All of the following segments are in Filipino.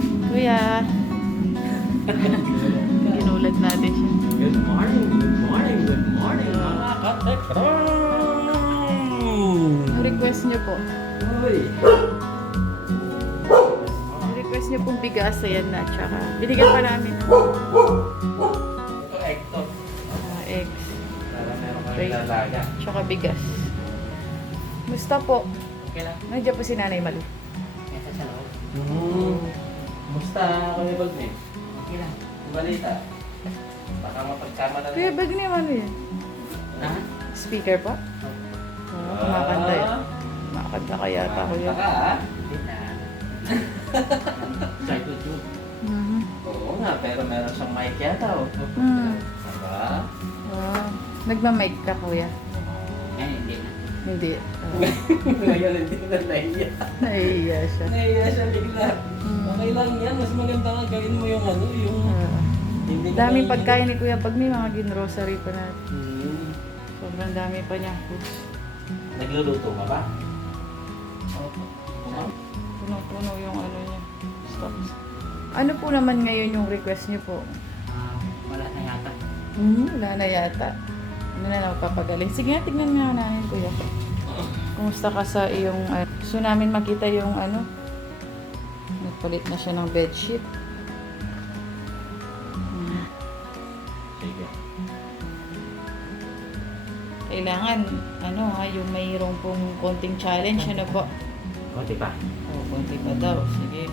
Kuya. Ginulat natin siya. Good morning, good morning, good morning, mga katekro! Ang request niyo po. Uy! Ang request niyo pong bigas, ayan na. Tsaka, binigyan pa namin ng Ito, egg to. eggs. Para meron kang Right. lalaga. Tsaka bigas. Musta po? Okay lang. Nandiyan po si Nanay Malu. Kesa sa loob. Kumusta kami Bagnim? Okay lang. Ang balita. Baka mapagkama na Kuya, bag niyo ano yan? Ha? Speaker po? Oo, kumakanta yun. Kumakanta kaya ata ko yun. Baka ha? Hindi na. Try to do. Mhm. Oo nga, pero meron siyang mic yata. Oh. Diba? Wow. Nagmamic ka, kuya? Eh, hindi na. Hindi. Ngayon hindi na nahiya. Naiiya siya. Nahiya siya bigla. Okay lang yan. Mas maganda nga gawin mo yung ano, yung... Hindi ka Daming nahiya. pagkain ni Kuya pag may mga ginrocery pa natin. Hmm. Sobrang dami pa niya foods. Nagluluto ka ba? Opo. Puno-puno yung ano niya. Stocks. Ano po naman ngayon yung request niyo po? Wala na yata. Wala na yata. Ano na lang papagaling. Sige nga, tignan nga namin, Kuya. Kumusta ka sa iyong... gusto namin makita yung ano. Nagpalit na siya ng bedsheet. Sige. Kailangan, ano ha, yung mayroong pong konting challenge, ano po? Konti pa. O, konti pa daw. Sige.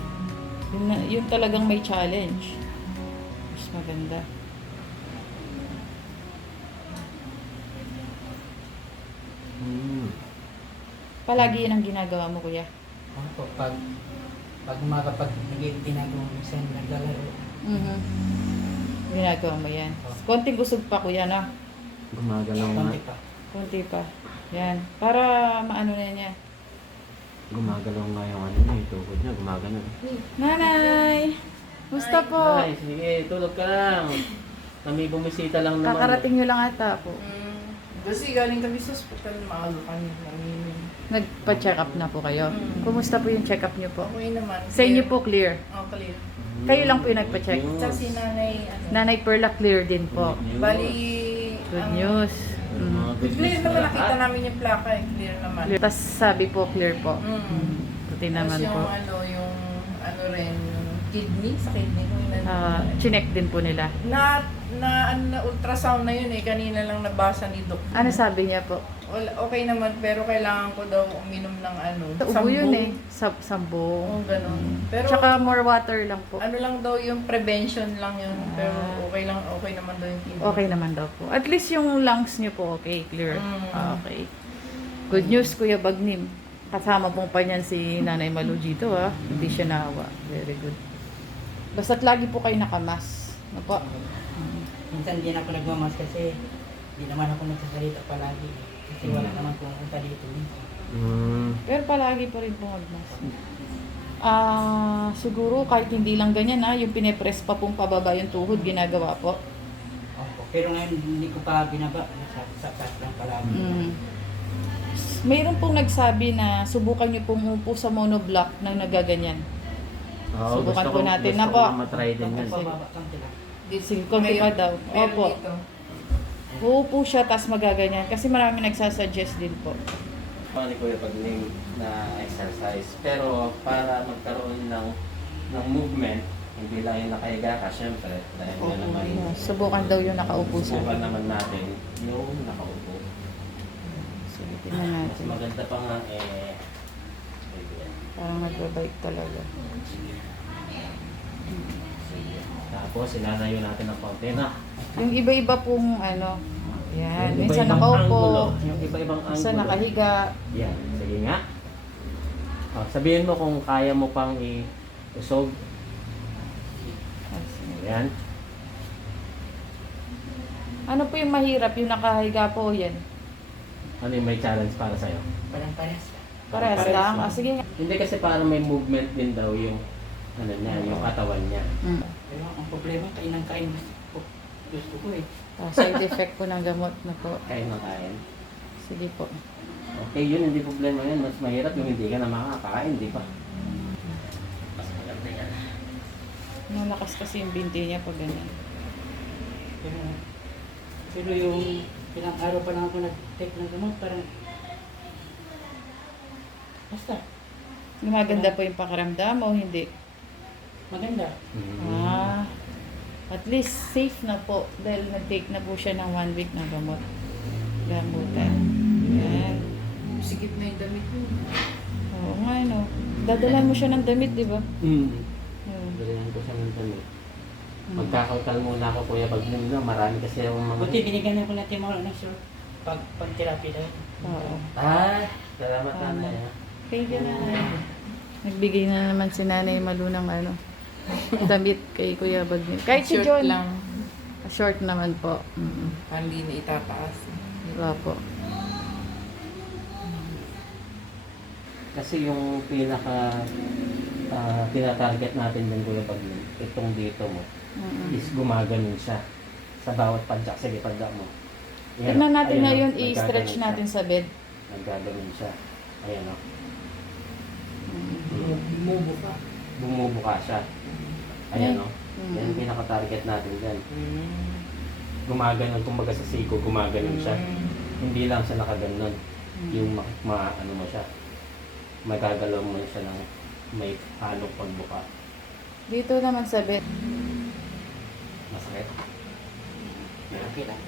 Yun talagang may challenge. Mas maganda. Palagi yun ang ginagawa mo, Kuya. Opo, pag umaga pag ginagawa mo minsan naglalaro. Ginagawa mo yan. Konting busog pa, Kuya, no? Gumagalaw nga. Konti pa. Konti pa. Yan. Para maano na niya. Gumagalaw nga yung ano niya, yung tuhod niya. Gumagalaw. Nanay! Gusto po? Ay, sige, tulog ka lang. May bumisita lang naman. Kakarating nyo lang ata po. Kasi galing kami sa hospital, maaga kami. Nagpa-check up na po kayo. Kumusta po yung check up nyo po? Okay naman. Sa inyo po, clear. Oh, clear. Kayo lang po yung nagpa-check. Sa si nanay, ano. Nanay Perla, clear din po. Bali, Good ang- news. Clear naman, nakita namin yung plaka eh. Clear naman. Tapos sabi po, clear po. Puti Tapos naman yung po. yung ano rin, yung kidney, sa kidney ko yun. Chinek din po nila. Na ultrasound na yun eh, kanina lang nabasa ni Doc. Ano sabi niya po? Okay naman, pero kailangan ko daw uminom ng ano. Sa ubo yun eh. Sambo. Oo, ganun. Pero, Tsaka more water lang po. ano lang daw yung prevention lang yun. Pero okay naman daw yung kidney. Okay naman daw po. At least yung lungs niyo po, okay, clear. Okay. Good news, Kuya Bagnim. Kasama pong pa niyan si Nanay Malu dito, ha. Hindi siya naawa. Very good. Basta't lagi po kayo nakamas. Ano po? Minsan hindi na ako nagmamas kasi hindi naman ako nagsasalita palagi. Kasi wala naman pumunta dito. Pero palagi pa rin po magmas. Siguro kahit hindi lang ganyan, ha. Yung pinepress pa pong pababa yung tuhod, ginagawa po. Opo. Pero ngayon hindi ko pa binaba. Nasa lang palagi. Mayroon pong nagsabi na subukan niyo pong umupo sa monoblock nang nagaganyan. Subukan po natin na po. Gusto ko matry din yan. Pababa konti lang. Sige, konti pa daw. Meron Opo. dito. Uupo siya, tas magaganyan. Kasi marami nagsasuggest din po. Mga ni Kuya Pagning na exercise. Pero para magkaroon ng movement, hindi lang yung nakahiga ka, syempre. Dahil nga naman, Subukan daw yung nakaupo siya. subukan naman natin yung nakaupo. Sige, tingnan Mas natin. maganda pa nga Parang nagbabike talaga. Tapos sinanayo natin ng konti na. Yung iba-iba pong ano, yan. Yung Minsan iba-ibang nakaupo, angulo. Yung iba-ibang minsan angulo. nakahiga. Yan, sige nga. Sabihin mo kung kaya mo pang i-usog. Yan. Ano po yung mahirap? Yung nakahiga po, yan. Ano yung may challenge para sa'yo? Parang parehas lang. Parehas Parehas lang. lang. Sige nga. Hindi kasi parang may movement din daw yung ano niya, yung katawan niya. Pero ang problema, kain ng kain gusto ko eh. Side effect po ng gamot na po. Kain na kain. Sige po. Okay, yun, hindi problema yun. Mas mahirap yung hindi ka na makakain, di ba? Mas maganda yan. Malakas kasi yung binti niya pag ganyan. Pero yung ilang araw pa lang ako nag-take ng gamot, parang basta, Gumaganda po yung pakiramdam o hindi? maganda. Ah, at least safe na po dahil nag-take na po siya ng 1 week ng gamot. Gamutan. Yan. Sikip na yung damit mo. Oo nga, no. Dadalan mo siya ng damit, di ba? Mm. Hmm. Galingan ko siya ng damit. Magkakautal muna ako kuya pag na marami kasi yung mga... Buti binigyan ako ng timolo ng short pag-therapy dahil. Oo. Ah, salamat Tama. nanay. Kaya gano'n. Nagbigay na naman si Nanay Malu ng ano, damit kay Kuya Bagnim. Kahit si Short John. lang. Short naman po. Hindi na itataas. Diba po? Kasi yung pinaka tinatarget natin ng kuya pag itong dito mo is gumaganon siya sa bawat padyak. Sige, padyak mo. Ayan, Tignan natin ayan, ngayon, oh, i-stretch naggaganon natin siya. sa bed. Naggaganon siya. Ayan o. Bumubuka. Bumubuka siya. Ayan o. Mm. Yan yung pinaka-target natin dyan. Gumaganon, kumbaga sa siko, gumaganon siya. Hindi lang siya nakaganon. Yung ano mo siya. Magagalaw mo siya ng may halong pagbuka. Dito naman sa bed. Masakit. Okay lang.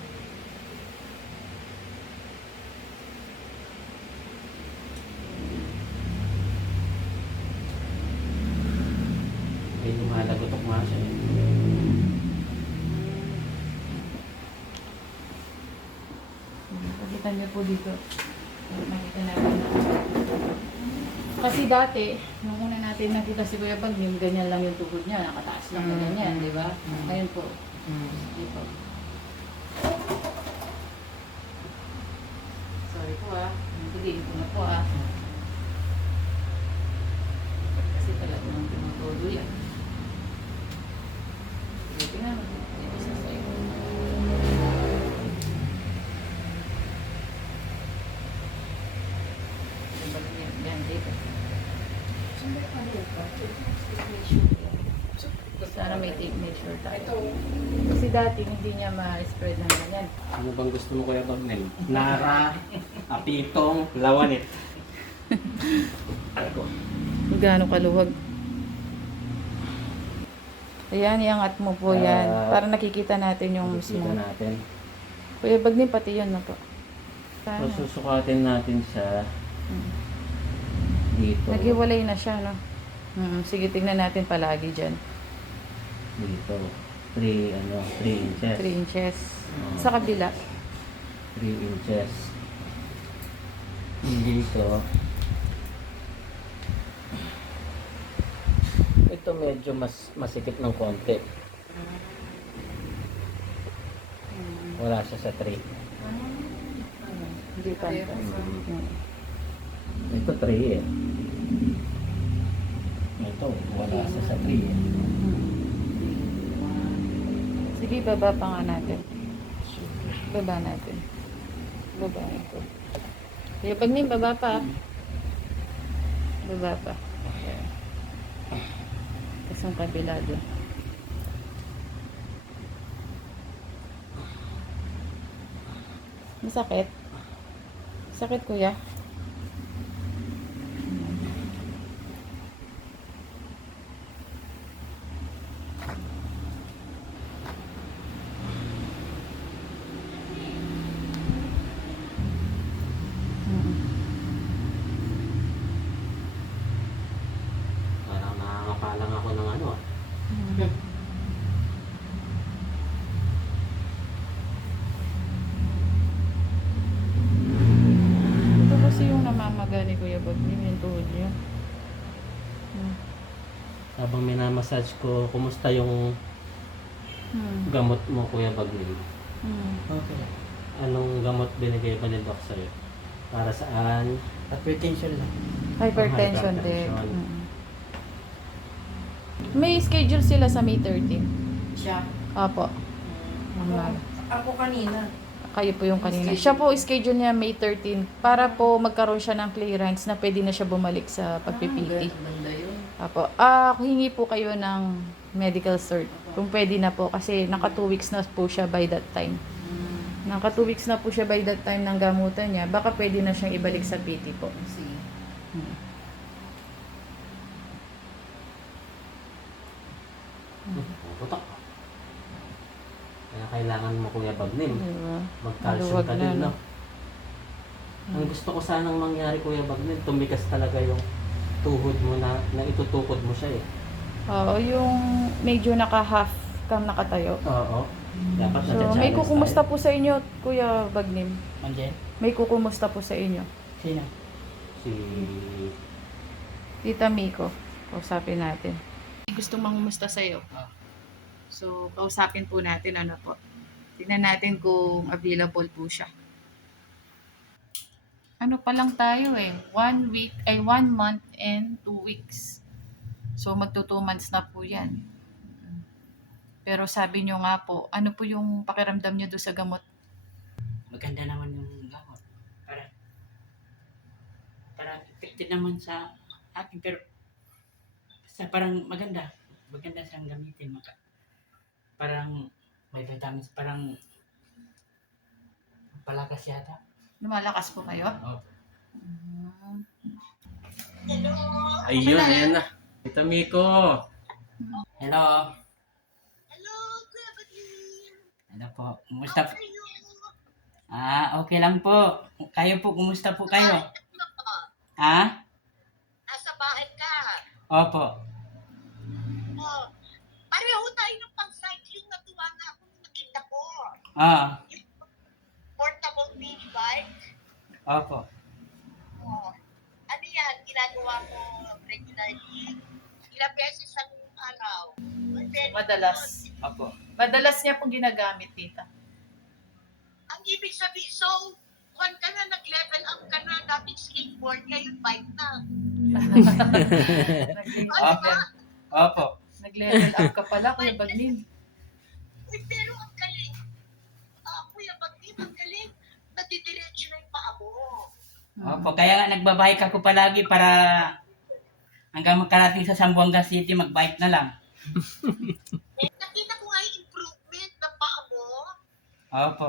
May lumalagotok nga siya. Pakita niyo po dito. Nakita natin. Kasi dati, nung una natin nakita si Kuya Bagnim, ganyan lang yung tuhod niya. Nakataas lang na ganyan, di ba? Ngayon po. Dito. Sorry po Hindi ko na po Kasi talaga nang tumutulo yan. Tingnan mo. Dito sa sa'yo. Yan, dito. Sana may tape measure tayo. Kasi dati hindi niya ma-spread ng ganyan. Ano bang gusto mo kuya Bagnem? Nara, apitong, lawanit. Ay ko. Gaano kaluwag. Ayan, iangat mo po yan. Para nakikita natin yung Kita smooth. natin. Kuya Bagnim, pati yun na po. Sana. So, susukatin natin siya dito. Naghiwalay na siya, no? Sige, tignan natin palagi dyan. Dito. 3 inches. 3 inches. Oo. Sa kabila. 3 inches. Dito. Ito medyo masikip ng konti. Wala siya sa 3. Hindi pa. Ito 3 eh. Ito, wala siya sa 3 eh. Sige, baba pa nga natin. Baba natin. Baba ito. Kuya Bagnim, baba pa. Baba pa. Tapos ang kabila doon. Masakit? Sakit, kuya? Parang nakakapalang ako ng ano. Ito kasi yung namamaga ni Kuya Bagnim, yung tuhod niya. Habang minamassage ko, kumusta yung gamot mo Kuya Bagnim? Okay. Anong gamot binigay pa ni Doc sa'yo? Para saan? Hypertension lang. Hypertension Hypertension. din. May schedule sila sa May 13. Siya. Opo. Ako kanina. Kayo po yung kanina. Siya po, schedule niya May 13 para po magkaroon siya ng clearance na pwede na siya bumalik sa pagpipiti. Banda yun. Apo. Hingi po kayo ng medical cert. Kung pwede na po kasi naka 2 weeks na po siya by that time. Naka 2 weeks na po siya by that time ng gamutan niya. Baka pwede na siyang ibalik sa PT po. See. Putok. Kaya kailangan mo, Kuya Bagnim, Diba? mag-calcium Maluwag ka na, din, no? no? Ang gusto ko sanang mangyari, Kuya Bagnim, tumikas talaga yung tuhod mo na itutukod mo siya eh. Oo, yung medyo naka-half cam nakatayo. Oo. Dapat So, na-challenge may kukumusta tayo. po sa inyo, Kuya Bagnim. Andiyan? May kukumusta po sa inyo. Sino? Si... Tita Miko, kausapin natin. Gusto mangumusta sa'yo. So, kausapin po natin ano po. Tingnan natin kung available po siya. Ano pa lang tayo eh. 1 month and 2 weeks. So, magto 2 months na po yan. Pero sabi nyo nga po, ano po yung pakiramdam nyo doon sa gamot? Maganda naman yung gamot. Para effective naman sa akin, pero sa parang maganda. Maganda siyang gamitin. Parang may vitamins, parang palakas yata. Lumalakas po kayo? Oh. Ayun, ayan na. Tita Miko. Hello. Hello po. Kumusta po? Okay lang po. Kayo po, kumusta po kayo? Ha? Nasa bahay ka. Opo. Oh, pareho tayo ng pang-cycling na tuwa na ako nung nakita ko. Yung portable mini bike. Opo. Oh, ano yan? Ginagawa mo regularly? Ilang beses ang araw? Madalas. Opo. Madalas niya pong ginagamit, tita. Ang ibig sabihin, so, kung ka na, nag-level up ka na, dating skateboard, ngayon bike na. Opo. Opo. Nag-level up ka pala, Kuya Bagnim. Uy, pero ang galing. Kuya Bagnim, ang galing. Nadidiretso na yung paa mo. Opo. Kaya nga nagbabike ako palagi para hanggang magkarating sa Zamboanga City, magbike na lang. Nakita ko nga yung improvement ng paa mo. Opo.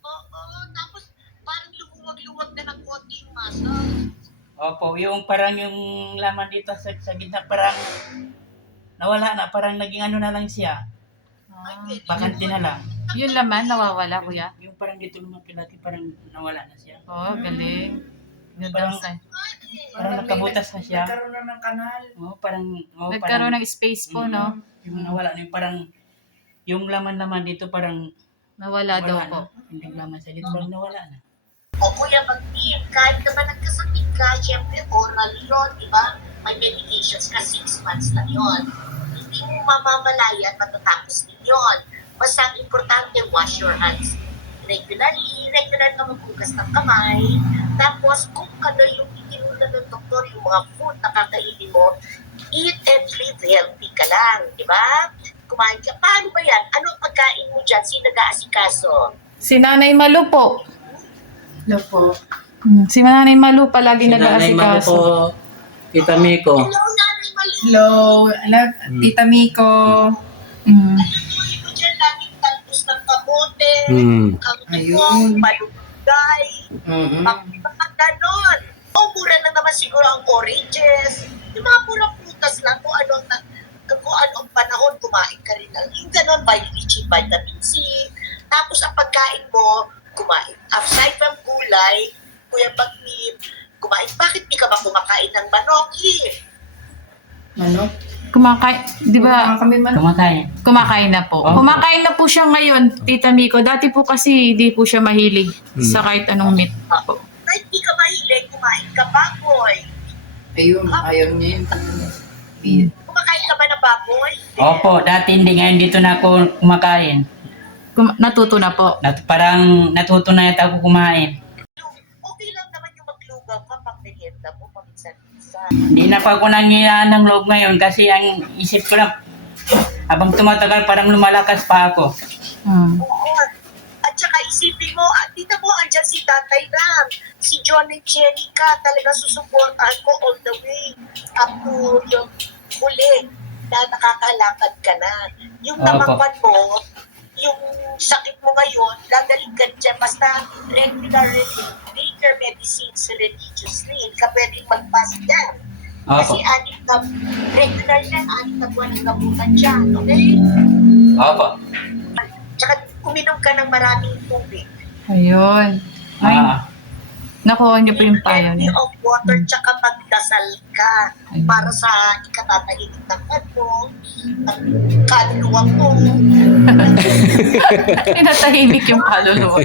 Oo, tapos parang lumuwag-luwag na ng konti yung muscle. Opo. Yung parang yung laman dito sa gitna, parang nawala na. Parang naging ano na lang siya. Bakante na lang. Yung laman, nawawala, Kuya. Yung parang dito lumaki-laki, parang nawala na siya. Oh, galing. Ganda Parang- sa. Parang nagkabutas na siya. Nagkaroon na ng kanal. Nagkaroon ng space po, no? Yung nawala na yung parang, yung laman-laman dito parang Nawala daw wala po. na. Hindi laman sa dito, parang nawala na. O Kuya Bagnim, kahit naman nagkasakit ka, syempre oral yun, di ba? May medications ka, 6 months na yun. Hindi mo mamamalayan, matatapos din yun. Basta ang importante, wash your hands regularly, regular ka maghugas ng kamay. Tapos, kung ano yung itinula ng doktor, yung mga food na kakainin mo, eat and live healthy ka lang, di ba? Kumain ka. Paano ba yan? Anong pagkain mo dyan? Sino nag-aasikaso? Si Nanay Malu po. Hello po. Si Nanay Malu palagi Si Nanay Mako nag-aasikaso. po, Tita Miko. Hello, Nanay Malu. Hello. Tita Miko. Tuloy mo dyan, laging talbos ng kamote, Ayun. malunggay, Mm-hmm. mga ganon. O, mura lang naman siguro ang oranges. Yung mga murang prutas lang, kung anong panahon, kumain ka rin lang. Yung ganon, vitamin C. Tapos ang pagkain mo, kumain. Aside from gulay, Kuya Bagnim, kumain. Bakit di ka ba kumakain ng manoki? Ano? Kumakain, di ba? Kami man. Kumakain. Kumakain na po. Oh. Kumakain na po siya ngayon, Tita Miko. Dati po kasi hindi po siya mahilig sa kahit anong meat po. Kahit di ka mahilig, kumain ka baboy. Ayun. Ayaw niya yun. Kumakain ka ba ng baboy? Opo, dati hindi, ngayon dito na ako kumakain. Natuto na po. Parang natuto na yata ako kumain. Okay lang naman yung maglugaw ka pang merienda mo, paminsan-minsan. Hindi na pa ako nangyayaan ng loob ngayon kasi ang isip ko lang, habang tumatagal parang lumalakas pa ako. Oo. At saka isipin mo, dito mo, andyan si Tatay Ram, si John and Jenica, talaga susuportahan ko all the way up to yung huli. na nakakalakad ka na. Yung Opo. namakwan mo, yung sakit mo ngayon, gagaling ka dyan. Basta regular take your medicines religiously. Hindi ka pwedeng mag-pass dyan. Kasi Opo. regular yan, 6 na buwan ang gamutan dyan. Okay? Opo. Tsaka uminom ka ng maraming tubig. Ayun. Ay, Ah, nakuha niyo po yung payo Plenty niya. of water, tsaka magdasal ka para sa ikatatahimik ng ng kaluluwa mo. Pinatahimik yung kaluluwa.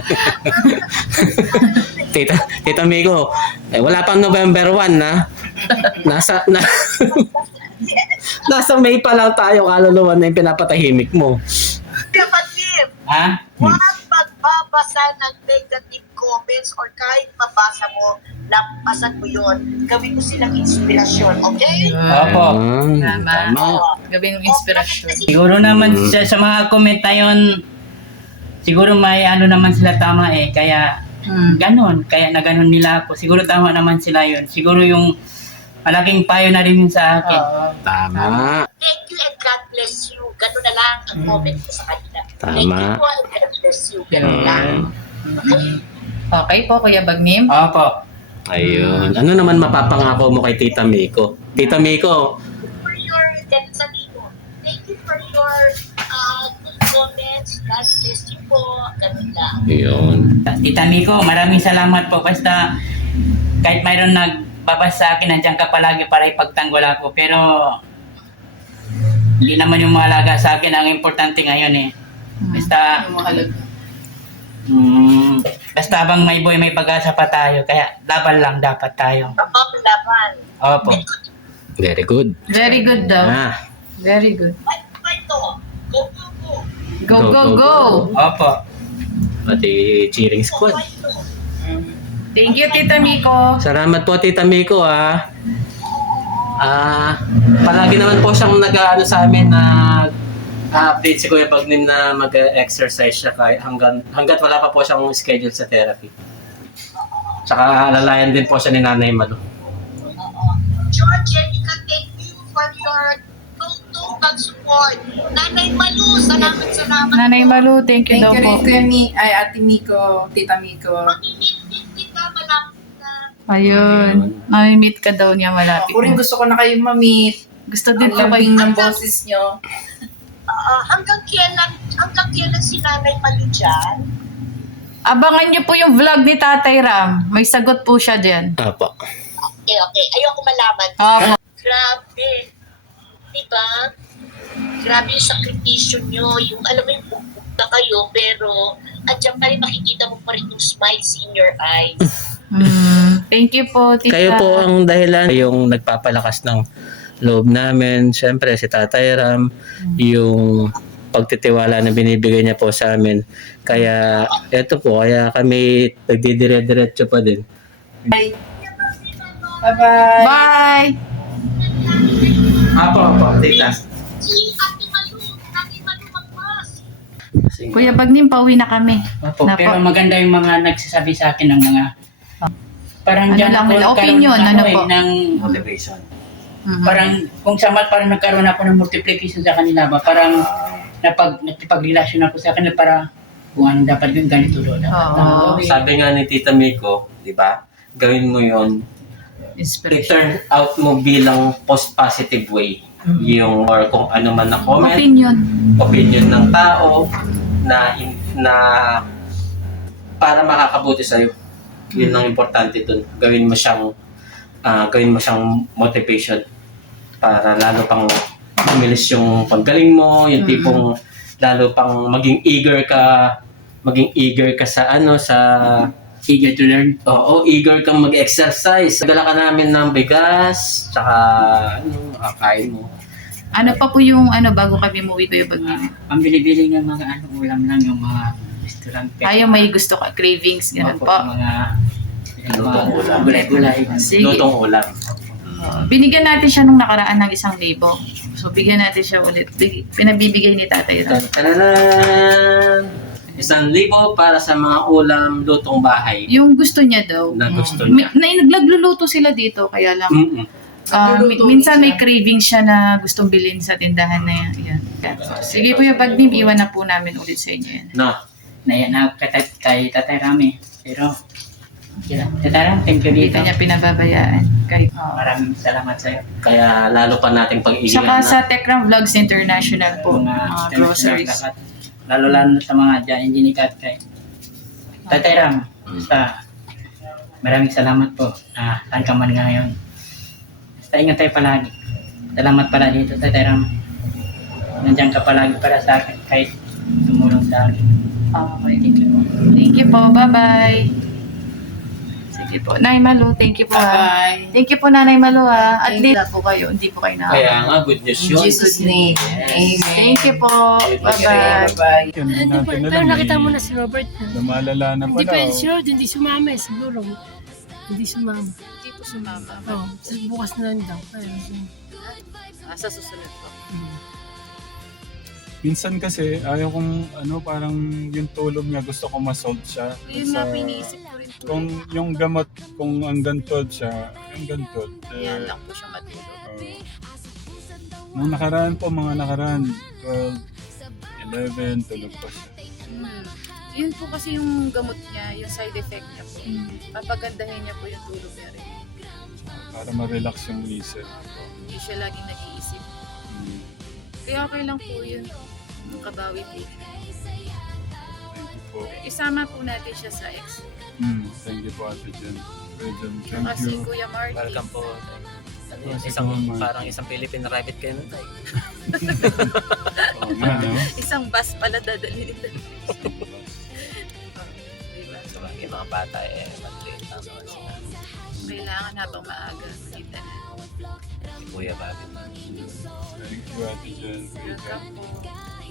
Tita Migo, wala pang November 1 na. Nasa May pa lang tayo, kaluluwa na yung pinapatahimik mo. Kapatid, ha? huwag magbabasa ng negative comments or kahit mabasa mo, lampasan mo yun. Gawin mo silang inspirasyon, okay? Opo. Tama. Gawin yung inspirasyon. Siguro naman sa mga comment na yun, siguro may ano naman sila tama eh. Kaya ganon. Kaya na ganon nila ako. Siguro tama naman sila yun. Siguro yung malaking payo na rin yun sa akin. Tama. Thank you and God bless you. Ganun na lang ang comment ko sa kanila. Tama. Thank you po and God bless you. Ganun lang. Okay po, Kuya Bagnim. Opo. Ayun. Ano naman mapapangako mo kay Tita Miko? Tita Miko, For your sabihin, thank you for your good comments. God bless you po. Ganun lang. ayun. Tita Miko, maraming salamat po. Basta kahit mayroon nagbabas sa akin, nandiyan ka palagi para ipagtanggol ako. Pero hindi naman yung mahalaga sa akin ang importante ngayon eh. Basta basta habang may buhay may pag-asa pa tayo. Kaya laban lang dapat tayo. Kapag laban. Opo. Very good. Very good daw. Ah, Very good. Fight to. Go, go, go. Go, go, go! Opo. pati cheering squad. Fight to. Thank you, Tita Miko. Salamat po, Tita Miko, ah. Palagi naman po siyang nag-ano sa amin na update si Kuya Bagnim na mag-exercise siya hanggat wala pa po siyang schedule sa therapy. Tsaka alalayan din po siya ni Nanay Malu. John, Jerica, thank you for your total support. Nanay Malu, salamat. Nanay Malu, thank you Thank daw you po. rin kay Ate Miko, Tita Miko. Mamimit kita malapit na. Ayun. Mamimit ka daw niya malapit. Ako rin gusto ko na kayong ma-meet. Gusto din Ang ko lambing ng boses nyo. Hanggang kailan si Nanay Malu dyan? Abangan niyo po yung vlog ni Tatay Ram. May sagot po siya dyan. Apo. Okay. Ayoko malaman. Opo. Grabe. Diba? Grabe yung sakripisyo nyo. Yung alam mo yung bugbog na kayo, pero andyan pa rin makikita mo pa rin yung smiles in your eyes. Thank you po, Tita. Kayo po ang dahilan yung nagpapalakas ng loob namin. Siyempre, si Tatay Ram, yung pagtitiwala na binibigay niya po sa amin. Kaya, eto po, kaya kami nagdidire-diretso pa din. Bye-bye. Bye! Apo, tita. Si Ate Malu magmas. Kuya Bagnim, pauwi na kami. Opo. Napo. Pero maganda yung mga nagsasabi sa akin ng mga parang Ano dyan lang ako nila, nagkaroon opinion, ng, ano eh, po? ng Motivation. parang kung sa mat parang nagkaroon ako ng multiplication sa kanila ba parang nakipagrelasyon ako sa kanila para kung ano dapat yung ganito doon. Oo. Sabi nga ni Tita Miko, di ba? Gawin mo yon, Inspiration. i-turn out mo bilang positive way. Yung or kung ano man na comment, opinion ng tao na para makakabuti sa iyo. Yun ang importante dun. Gawin mo siyang motivation para lalo pang umilis yung paggaling mo, yung tipong lalo pang maging eager ka sa Eager to learn. Oo, eager kang mag-exercise. Dala ka namin ng bigas, tsaka makakain mo. Ano pa po yung bago kami umuwi, Kuya Bagnim? Ang bili-bili ng mga ulam lang yung mga restaurant. Ayaw may gusto ka, cravings, ganun Opo, po. mga Lutong ulam. gulay-gulay. Sige. Lutong ulam. Binigyan natin siya nung nakaraan ng 1,000. So, bigyan natin siya ulit. Pinabibigay ni Tatay Ram. Tananan! 1,000 para sa mga ulam, lutong bahay Yung gusto niya daw. na gusto niya. Nagluluto sila dito, kaya lang. Minsan may craving siya na gustong bilhin sa tindahan na yan. Sige Kuya Bagnim, iwan na po namin ulit sa inyo yan. No. Nayanap kay Tatay Rami. Pero, sila. Tatay Rami, thank you Hindi dito. ka niya pinababayaan. Kahit, Maraming salamat sa'yo. Kaya lalo pa nating pag-iilan Saka sa Techram Vlogs International po, Mga mga groceries. lahat. Lalo sa mga dyan, hindi nikat kay Tatay Ram. Basta, maraming salamat po na saan ka man ngayon. Basta ingat tayo palagi. Salamat pala dito, Tatay Ram. Nandiyan ka palagi para sa akin kahit tumulong sa akin. Okay. Thank you po. Thank you po. Bye-bye. Sige po. Nay Malu, thank you po. Bye-bye. Thank you po Nanay Malu ha. At Thank you. least po kayo, hindi po kayo na. Kaya nga, good news In yun. Jesus' name. Amen. Thank you po. Bye-bye. Bye-bye. Hindi Ano natin ba? alam, Pero nakita eh. mo na si Robert. Lumalala na Hindi pala. pwede oh. si Robert, hindi sumama eh, siguro. Hindi sumama. Hindi po sumama. Oo, bukas na lang daw. Sa susunod po. Minsan kasi, ayaw kong, parang yung tulog niya, gusto ko ma-solve siya. Yun nga piniisip ko rin po. Kung yung gamot, kung hanggang 12 siya, hanggang 12. Yan lang po siya matulog. Nung nakaraan po, mga nakaraan, 12, 11, tulog pa siya. Yun po kasi yung gamot niya, yung side effect niya po. Papagandahin niya po yung tulog niya rin. Para ma-relax yung isip. Hindi siya laging nag-iisip. Hmm. Kaya okay lang po yun. Kabawi po. Thank you po. Isama po natin siya sa ex. Thank you po Ate Jen. Kuya Jen, thank Kasi you. Kuya Marty. Welcome po. Kasi Parang isang Philippine rabbit kayo nun tayo. Oo nga, no? Isang bus pala dadali nila. Diba? So, yung mga bata mag-late lang naman sila. Kailangan habang maaga. Kita na. Si Kuya Bobby. Thank you Ate Jen. Kuya Jen. Welcome po.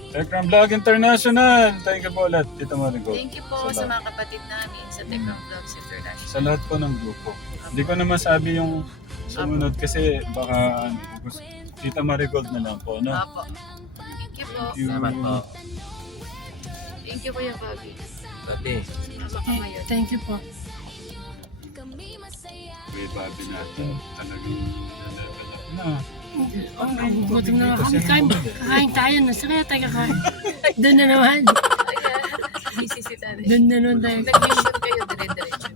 Techram Vlog International! Thank you po ulit. Tita Marigo. Thank you po sa mga kapatid namin sa Techram Vlogs Sa International. lahat po ng grupo. Hindi ko na masabi yung sumunod kasi baka Tita Marigold na lang po, no? Apo. Thank you po. Thank you. Salamat po. Thank you Kuya Bobby. Bobby. Sumama ka ngayon. Thank you po. Kuya Bobby natin. Talagang level up na. Gutom na kami. Kakain tayo. Nasa kaya tayo kakain? Doon na naman. Busy si Tatay. Doon na naman tayo. Nag-mission kayo dire-diretso.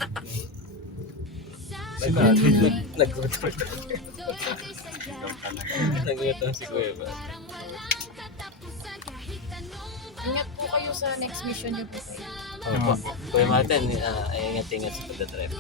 Sila. Nagutom. Nagutom si Kuya Bobby. Ingat po kayo sa next mission niyo po kayo. Opo. Kuya Martin, ay ingat-ingat sa pagdadrive.